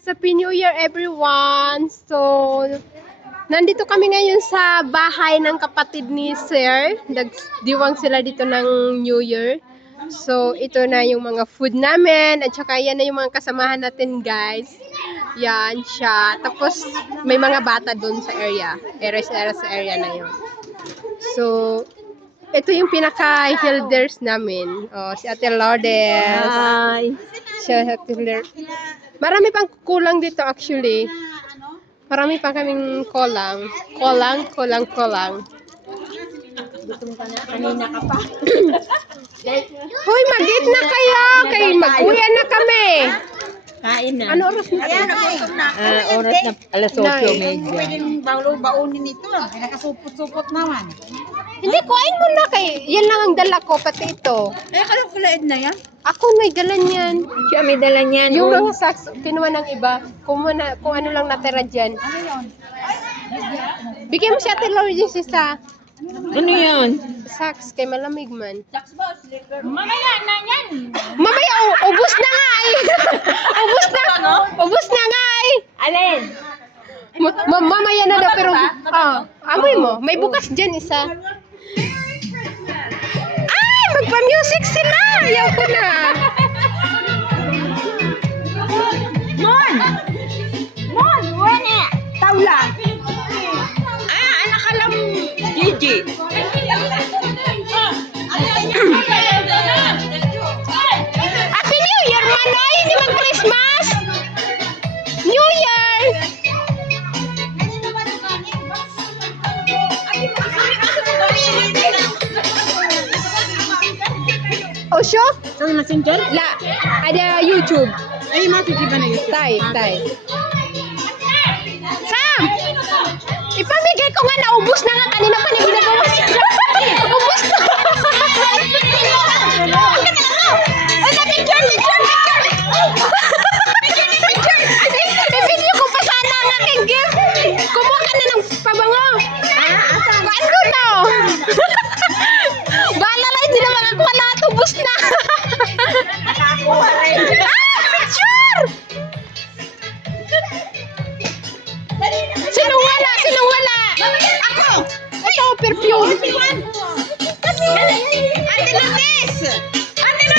Happy New Year everyone! So, nandito kami ngayon sa bahay ng kapatid ni Sir. Nagdiwang sila dito ng New Year. So, ito na yung mga food namin. At saka yan na yung mga kasamahan natin guys. Yan siya. Tapos, may mga bata dun sa area. Sa area na yun. So, ito yung pinaka-hilders namin. Oh, si Ate Lourdes. Hi! Siya, Ate Lourdes. Marami pang kulang dito actually. Marami pa kaming kulang. Kulang. Gutom ka na? Kanina ka pa. Hoy, mag-eat na kayo! Kay mag-uwi na kami! Kain na. Ano oras na? Ayan, nagutom na. Oras na alas 8:30. Pwedeng baunin ito. Nakasupot-supot naman. Hindi, kuhain mo na kay. Yan lang ang dala ko, pati ito. Eh, kalkulaid na yan. Ako may dala niyan. Siya may dala niyan. Yung mga sacks, kinuha ng iba. Kung ano lang natira dyan. Ano yun? Bigyan mo si Ate Lourdes isa. Ano yan? Sacks, kay malamig man. Mamaya na yan. Mamaya, ubus na nga eh. Ubus na nga eh. Alin? Mamaya na daw pero amoy mo, may bukas dyan isa. Ay, magpa-music sila. Ayaw ko na. Mon, wala. Tawla. Anak alam Gigi. Happy New Year, Manoy! Hindi mag-Christmas! New Year! Osho? Sa messenger? La, ada YouTube. Ay, matikiba na yun. Type. Sam! Ipamigay ko nga, naubos na nga. Kanina pa na ginagawa siya. Ubus na! Ay, na-picture! I-video ko pa sana ang aking gift. Kumuha ka na ng pabango. Kuhaan ko to. Bahala lang, hindi naman ako lahat. Ubus na. Picture! Sinong wala? Ako! Ito, perfume. Ate Lourdes! Ay!